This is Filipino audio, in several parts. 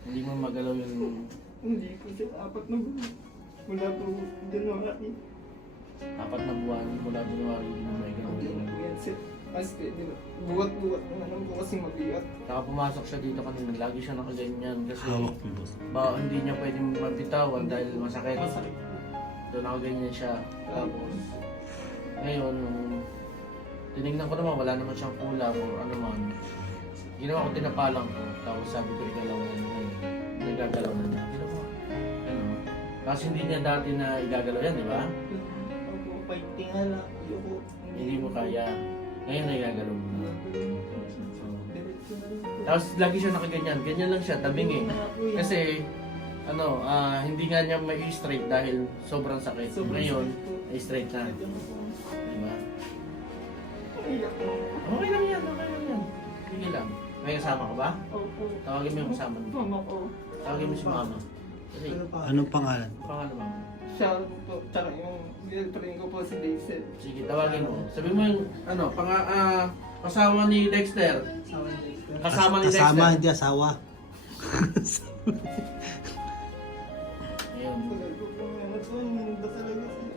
Hindi mo magalaw yung Hindi ko siya 4 na buwan. Mula po January. 4 na buwan mula January, hindi mo may galaw yung... Yan sir. Kasi buwat-buwat na naman po kasi mabigat. Saka pumasok siya dito kanina, lagi siya nakaganyan kasi Hawak mo, boss. hindi niya pwedeng mabitawan dahil masakit. Masakit. Doon nakaganyan siya. Tapos, ngayon, nung tinignan ko naman, wala naman siyang kulang o ano man. Ginawa ko, tinapalang ko. Tapos sabi ko, igalaw na yun. Nagagalaw na niya. Ano? Kasi hindi niya dati na igagalaw yan, di ba? Opo, fighting nga lang. Ayoko. Hindi mo kaya. Ngayon nagagalaw mo na. So, Diretso na rin po. tapos lagi siya nakaganyan. Ganyan lang siya, tabing eh. Kasi, hindi nga niya may straight dahil sobrang sakit. Ngayon, ay straight na. Diba? Iyak mo. Okay lang yan, okay lang yan. Sige lang. May kasama ka ba? Opo. Tawagin mo yung kasama mo. Mama ko. Tawagin mo si mama. Kasi, Anong pangalan? pangalan mo. Sharon po. Tsaka yung girlfriend ko po si Daisy. Sige, tawagin mo. Sabi mo yung, kasama ni Dexter. Kasama ni Dexter. Kasama, hindi asawa. Ayun. Tagal ko po nga na po. Nanda talaga siya.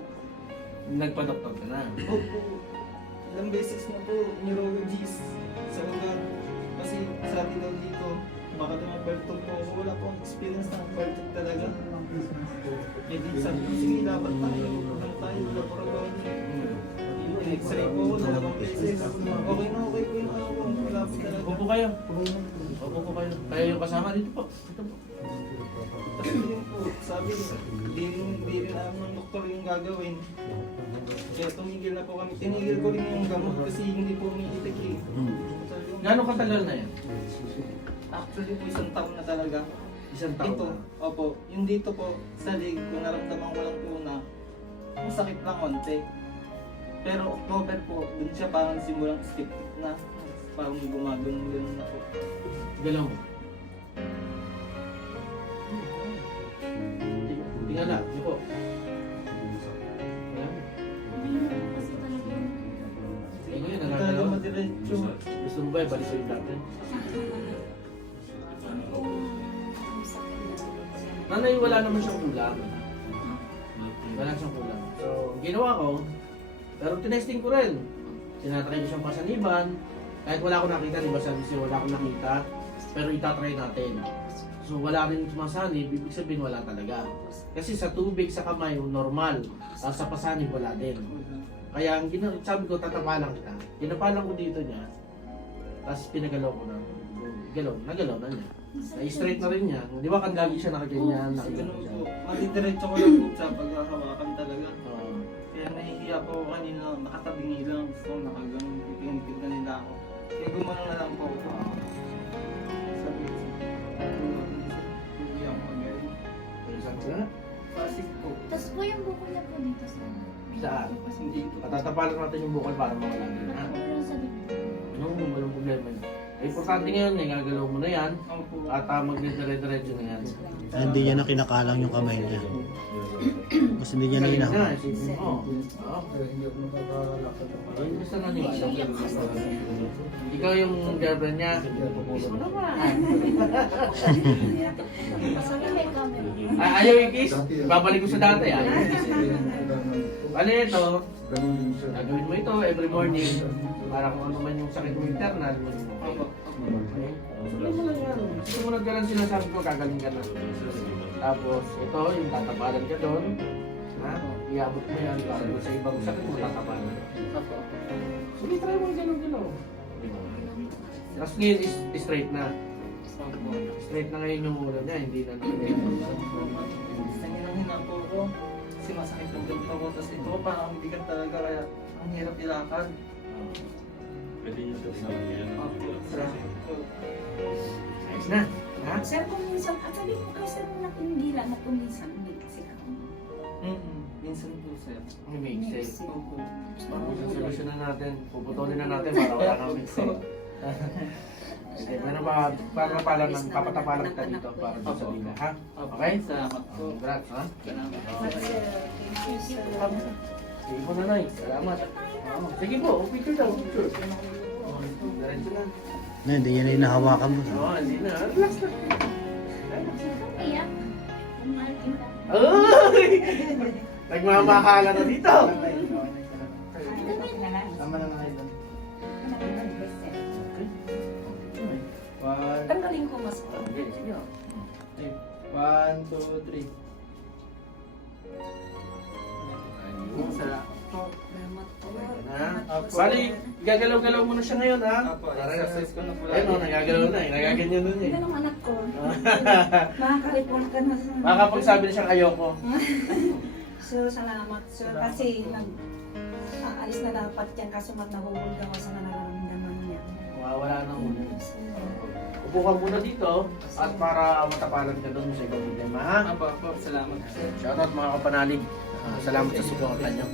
Nagpa-doktor ka na. Opo. Ilang beses na po, neurologist sa lugar. Kasi sabi daw dito, baka daw mag-birth po ako. Wala po experience na birth talaga. Eh di sabi ko, sige, dapat tayo. Ano tayo, laboratory. X-ray po ako, 2 beses. Okay na, okay po yung ako. Wala po talaga. Upo kayo. Upo po kayo. Kayo yung kasama dito po. Dito po. Kasi yun po, sabi, hindi rin alam ng doktor yung gagawin. Kaya tumigil na po kami. Tinigil ko rin yung gamot kasi hindi po umiitik eh. Sabi ko, Gano'ng katagal na yan? actually po 1 taon na talaga. Isang taon Ito, na. opo, yung dito po, sa leg, kung naramdaman ko lang po na masakit lang konti. Pero October po, dun siya parang simulang stiff na. Parang gumagano'n na po. Galaw mo. Tingnan na. Di po. Ayan. Sige ngayon, Talaga nagagalaw. madiretso. Gusto mo ba ibalik sa natin? Nanay, wala naman siyang kulang. Wala siyang kulang. So, ginawa ko, pero tinesting ko rin. Tinatry ko siyang pasaniban. Kahit wala akong nakita, di ba sabi siya wala akong nakita, pero itatry natin. So, wala rin sumasanib, ibig sabihin wala talaga. Kasi sa tubig, sa kamay, normal. Tapos sa pasanib, wala din. Kaya ang sabi ko, tatapalan kita. Tinapalan ko dito niya. Tapos pinagalaw ko na. Nagalaw na niya. Na-straight na rin niya. Di ba kan lagi siya nakaganyan, nakaganyan Ganun siya. po. Madidiretso ko lang po sa paghahawakan talaga. Oo. Kaya nahihiya po ako kanina, nakatabingi lang. Gusto ko nakaganon, titingin na nila ako. Kaya gumanon na lang po ako. Sabi ko, hindi ako magaling. Pero sabi ko na, Pasig po. Tapos po yung buko niya po dito sa... saan? Kasi hindi ko. Patatapalan natin yung bukal para mawala din. Ha? Ano lang sa dito? Walang problema yun. Eh, importante ngayon, gagalaw mo na yan. Ako po. At magdidire-diretso na yan. Hindi niya na kinakalang yung kamay niya. Mas hindi niya na Galing hinahawak. na, isipin mo. Oo. Ayun, basta naniwala. Ikaw yung girlfriend niya. Kiss mo naman. Sabi may camera. Ayaw i-kiss? Babalik ko sa dati. Ayaw i-kiss. Ano ito? Gagawin mo ito every morning. Para kung ano man yung sakit mo internal. Ako. Sabi mo lang yan. Gusto mo lang ganun sinasabi ko, gagaling ka na. Tapos ito, yung tatapalan ka doon. Ha? Iabot mo yan para sa ibang sakit mo tatapalan. Ako. Sige, try mo yung gano'n-gano'n. Tapos ngayon is straight na. Ako. Straight na ngayon yung ulo niya, hindi na nakagaya. Nanginang-hina po ako. Kasi masakit yung ganito ko. Tapos ito parang ang bigat talaga kaya ang hirap ilakad. Pwede niyo ito sabi yan. Ako. Ayos na. Ha? Sir, kung minsan, at sabi ko kasi mo na pinigila mo kung minsan, hindi kasi ako. Minsan po sir. Ang make sense. Opo. Solusyon na natin. Puputulin na natin para wala kang make sense. Okay, ano ba? Para papatapalan kita dito para doon sa dila, ha? Okay? Salamat po. Congrats, ha? Salamat. Sige po, nanay. Salamat. Oo. Sige po, picture daw. Picture. Diretso na. Na, hindi yan na hinahawakan mo. Oo, hindi na. Relax lang. Iyak. Umaling ka. Ay! Nagmamahala na dito. Gawin na lang. Tama na kayo. Okay. One, Tanggalin ko mas. Okay, sige. 1, 2, 3. Ayun. Salamat po. Ha? Bali, gagalaw-galaw mo na siya ngayon, ha? Apo, exercise ko na po Ayun, oh, nagagalaw na eh. Nagaganyan na niya. Yan ang anak ko. Makakareport ka na sa... Makakapagsabi na siyang ayoko. Sir, salamat. Sir, kasi aalis na dapat yan kaso nahulog ako sa nararamdaman niya. Mawawala na muna. Sir. Upo ka muna dito at para matapalan ka doon sa ibang problema, ha? Apo, salamat. Shoutout mga kapanalig. Salamat sa suporta nyo.